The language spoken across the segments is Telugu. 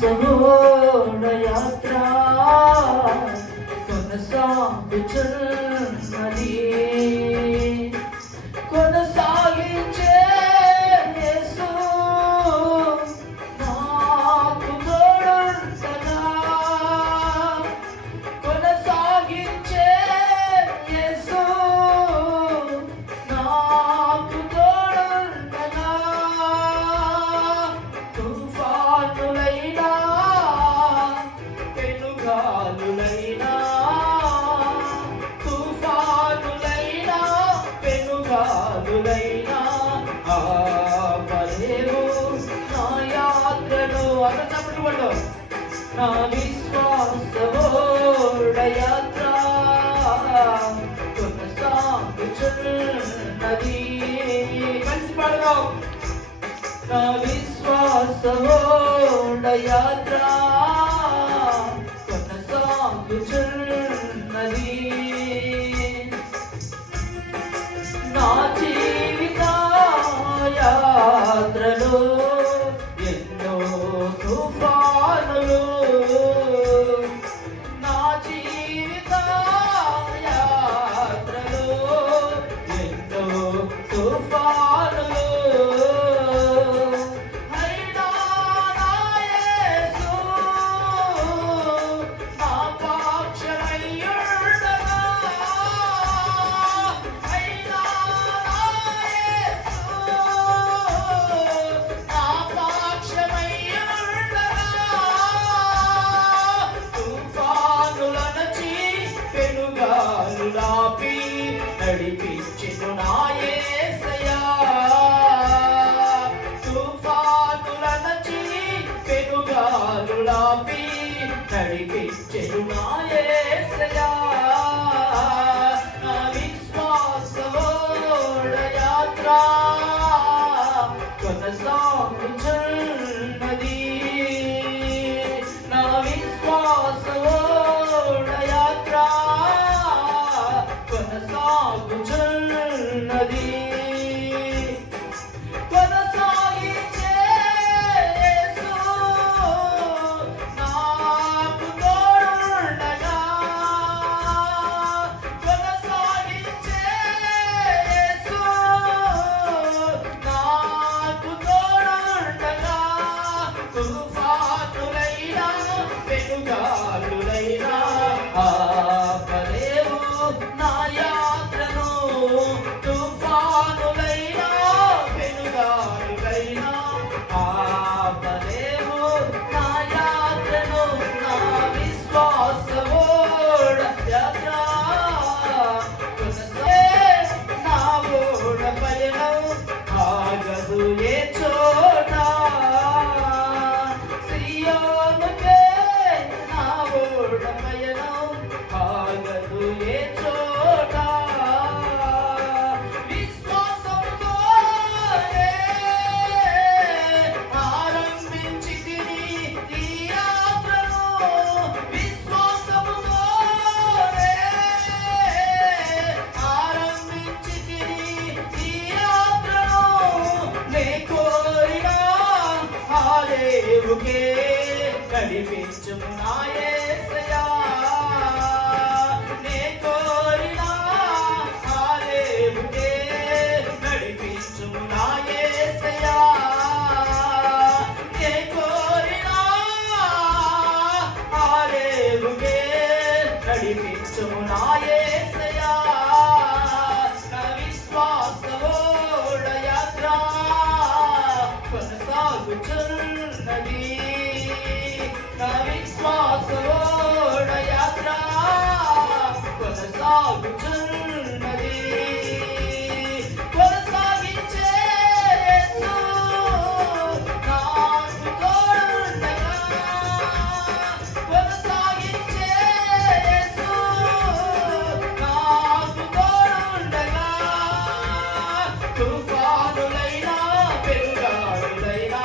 విశ్వాసమోడ యాత్ర కొనసాగుచున్నది. కొనసాగించే యేసు నాకు తోడుండగా. కొనసాగించే యేసు నాకు తోడుండగా. తుఫానులైనా పెనుగాలులైనా ఆపలేవు నా యాత్రను. అన్నప్పుడు నా విశ్వాసమోడ యాత్ర కొనసాగుచున్నది. కలిసి పాడదాం. నా విశ్వాసమోడ యాత్ర కొనసాగుచున్నది. నా జీవిత యాత్రలో ఎన్నో తుఫానులు. నా జీవిత యాత్రలో ఎన్నో తుఫానులు. అయినా నా యేసు నా పక్షమయ్యుండగా. అయినా నా యేసు నా పక్షమయ్యుండగా. తుఫానులనచి పెనుగాలులాపి నడిపించెను నా యేసయ్యా. తుఫానులనచి పెనుగాలులాపి నడిపించెను నా యేసయ్యా. నా విశ్వాసమోడ యాత్ర కొనసాగుచున్నది. నా విశ్వాసమోడ యాత్ర కొనసాగుచున్నది. కొనసాగించే యేసు నాకు తోడుండగా. కొనసాగించే యేసు నాకు తోడుండగా. తుఫానులైనా పెనుగాలులైనా ఆపలేవు నా యాత్రను. తుఫానులైనా పెనుగాలులైనా ఆపలేవు నా యాత్రను. నా విశ్వాసమోడ యాత్ర నా ఓడ పయనం ఆగదు ఏ చోట. సియోనుకే నా ఓడ పయనం ఆగదు ఏ చోట. విశ్వాసంతోనే ఆరంభించితిని ఈ యాత్రను. విశ్వాసంతోనే ఆరంభించితిని ఈ యాత్రను. నే కోరిన హాలేవుకే నడిపించుము నా యేసయ్యా. నే కోరిన హాలేవుకే నడిపించుము నా యేసయ్యా. నే కోరిన హాలేవుకే నడిపించుము నా యేసయ్యా. నా విశ్వాసమోడ యాత్ర కొనసాగుచున్నది. నా విశ్వాసమోడ యాత్ర కొనసాగుచున్నది. కొనసాగించే యేసు నాకు తోడుండగా. కొనసాగించే యేసు నాకు తోడుండగా. తుఫానులైనా పెనుగాలులైనా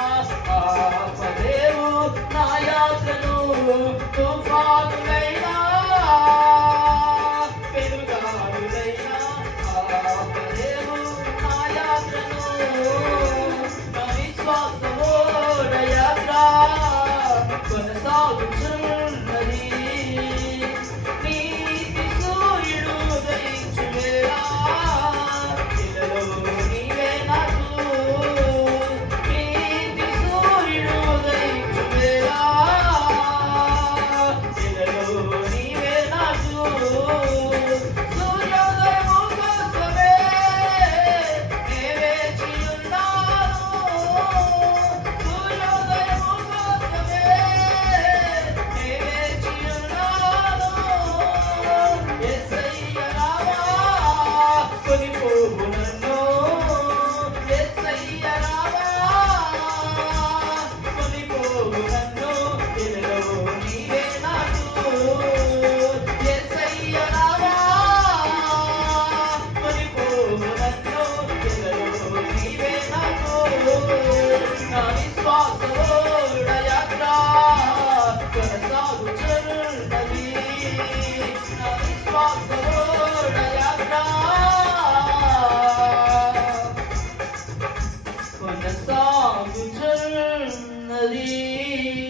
ఆపలేవు నా యాత్రను. తుఫానులైనా పెనుగాలులైనా ఆపలేవు నా యాత్రను. నా విశ్వాసమోడ యాత్ర కొనసాగుచున్నది. నీతి సూర్యుడు ఉదయించు వేళ ఇలలో నీవే నాకు. నీతి సూర్యుడు ఉదయించు వేళ ఇలలో నీవే నాకు. సూర్యోదయము కోసమే నే వేచి ఉన్నాను. సూర్యోదయము కోసమే నే వేచి ఉన్నాను. యేసయ్య రావా కొనిపోవు నన్ను. యేసయ్య రావా కొనిపోవు నన్ను. ఇలలో నీవే నాకు. యేసయ్య రావా కొనిపోవు నన్ను. ఇలలో నీవే నాకు. నా విశ్వాసోడ యాత్ర కొనసాగుచున్నది. నా విశ్వాసోడ యాత్ర కొనసాగుచున్నది.